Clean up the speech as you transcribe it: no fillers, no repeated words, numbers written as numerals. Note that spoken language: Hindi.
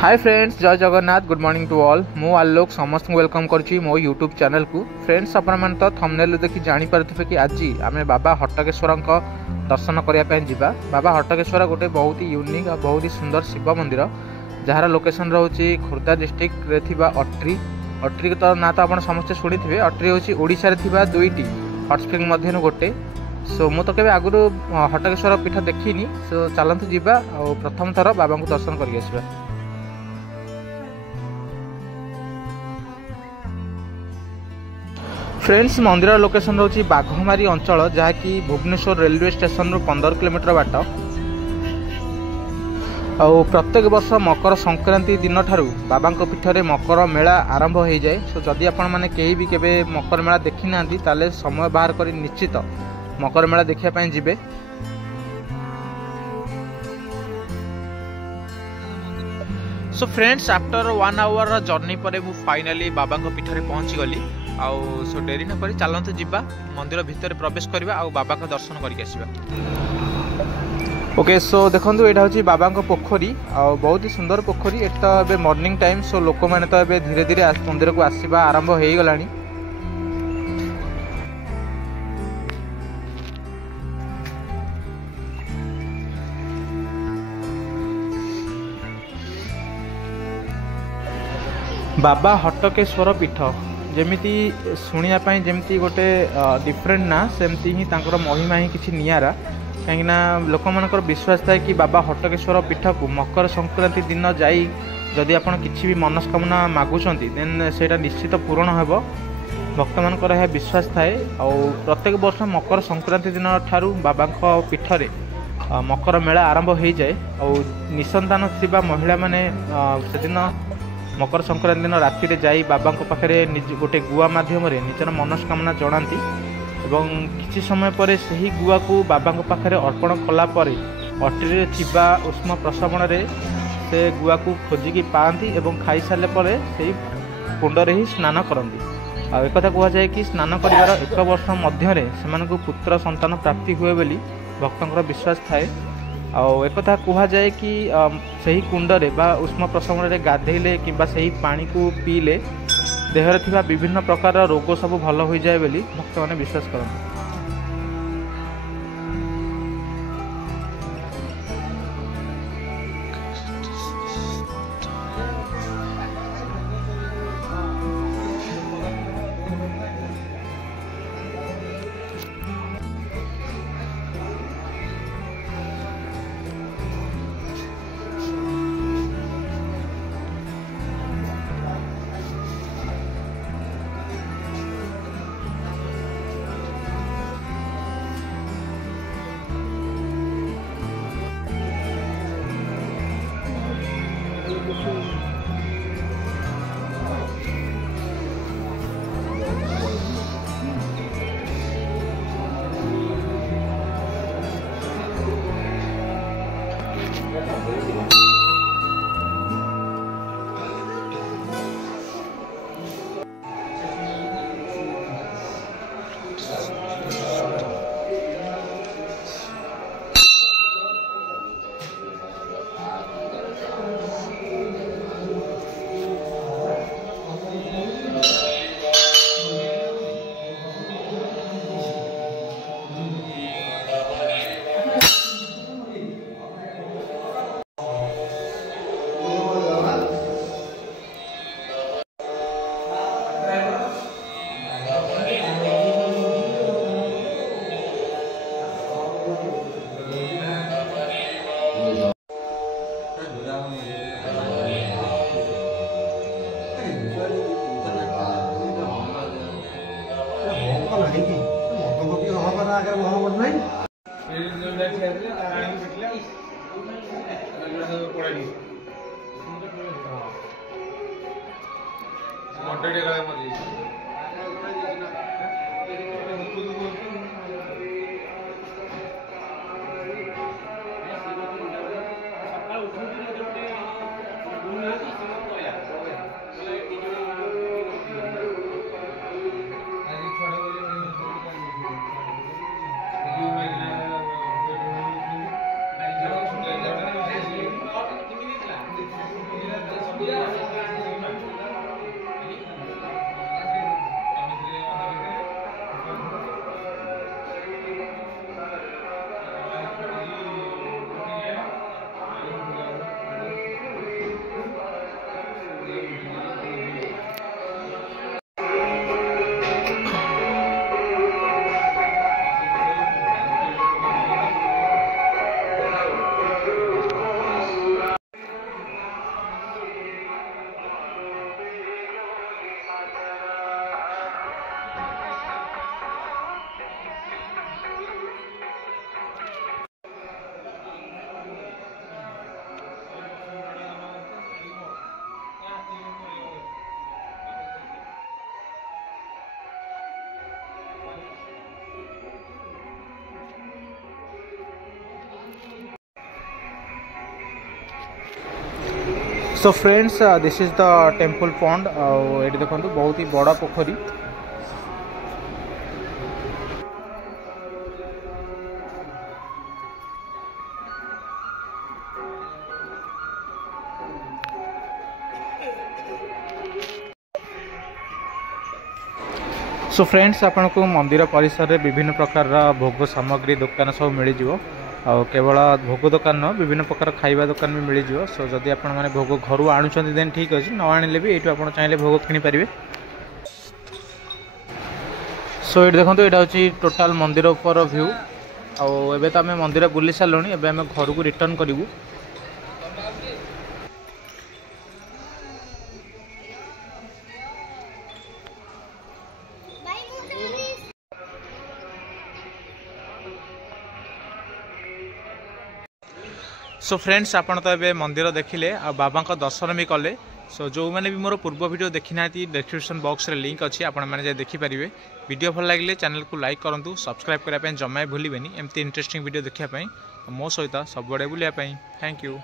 हाय फ्रेंड्स, जय Jagannath. Good morning to all. मु आलोक समस्त वेलकम करुच्ची मो यूट्यूब चैनल को। फ्रेंड्स, आपण तो थंबनेल देखि जानी पारथिबे कि आज आमे बाबा हट्टकेश्वर दर्शन करने जावा। बाबा हट्टकेश्वर गोटे बहुत ही यूनिक और बहुत ही सुंदर शिव मंदिर जार लोकेशन रोचे खोर्धा डिस्ट्रिक्ट रे थिबा अट्री। अट्री तो ना तो आप समस्ते शुणी थे। अट्री हूँ ओडिशा रे थिबा दुईटी हट स्प्रिंग मध्य गोटे। सो मु तो केबे आगुरु हट्टकेश्वर पीठ देखिनी। सो चलतु जीवा और प्रथम थर बाबा को दर्शन करके आसबा। फ्रेंड्स, मंदिर लोकेशन रोची बाघमारी अंचल जहाँकि भुवनेश्वर रेलवे स्टेशन रु 15 किलोमीटर बाट। और प्रत्येक वर्ष मकर संक्रांति दिन ठारू बाबा पीठ में मकर मेला आरंभ हो जाए। सो जदि आपण मैंने कहीं भी केबे मकर मेला देखी ना ताले समय बाहर कर निश्चित मकर मेला देखा जीवे। So friends, after 1 hour journey पर मु फाइनली बाबा पीठ में पहुंची गली। आउ सो डेरी न करी चलते जीवा मंदिर भितर प्रवेश करवा और बाबा का दर्शन करके आसवा। ओके, सो देखो यहाँ हूँ बाबा पोखरी और बहुत ही सुंदर पोखरी। ये तो ए मॉर्निंग टाइम। सो लोक मैंने तो ए धीरे धीरे मंदिर को आसवा आरंभ हो गलानी। बाबा हट्टकेश्वर पीठ जमिति शुणा जमती गोटे डिफरेंट ना सेमती ही तांकर महिमा ही किसी नियारा। कहीं लोक मानकर विश्वास थाए कि बाबा हट्टकेश्वर पीठ को मकर संक्रांति दिन जाई जदि आप किसी भी मनस्कामना मागुंट देन से निश्चित पूरण होब। भक्त मानकर यह विश्वास थाए। और प्रत्येक वर्ष मकर संक्रांति दिन ठारू बाबा पीठ रे मकर मेला आरंभ हो जाए। और निसंतान थिबा महिला माने से दिन मकर संक्रांति दिन राति रे जाई बाबा पाखे गोटे गुआ माध्यम निजर मनस्कामना जनाती। एवं किसी समय पर सही गुआ को बाबा पाखे अर्पण कला अट्री थिबा उष्म प्रसवण रे से गुआ को खोजिकी पाती एवं खाई सारे पर से कुंडरे ही स्नान करती। आ एक कहा जाए कि स्नान कर 1 वर्ष मध्य से पुत्र संतान प्राप्ति हुए बोली भक्तों विश्वास थाए। और एक कथा कह जाए कि सही कुंडरे बा उष्म प्रसवण रे गाधेले किंबा सही पानी को पीले देहरे थिबा विभिन्न प्रकार रोग सब भल हो जाए बोली भक्त माने विश्वास करते। So friends this is the temple pond ये देखो बहुत ही बड़ा पोखरी। सो फ्रेंड्स आपन को मंदिर परिसर में विभिन्न प्रकार भोग सामग्री दुकान सब मिल जाव आ केवल भोग दुकान न विभिन्न प्रकार खाइबा दुकान भी मिल जाव। सो जदि आपण माने भोग घर आणुछन देन ठीक अछि न आनिले भी एटू आपण चाहिले भोग किनि परिबे। सो ये देखो यहाँ हूँ टोटाल मंदिर ऊपर व्यू आबे तो आम मंदिर बुली सारे एवं आम घर को रिटर्न करूँ। सो फ्रेंड्स आपन तो ये मंदिर देखिले आ बाबा का दर्शन भी कले। सो जो मैंने भी मोर पूर्व वीडियो देखी ना डिस्क्रिप्शन बॉक्स रे लिंक अच्छी आपण मैंने देखिपारे। वीडियो भल लगे चैनल को लाइक करूँ, सब्सक्राइब करने जमा भूलें एमती इंटरेस्टिंग वीडियो देखापी मो सहित सब बुलायापी। Thank you.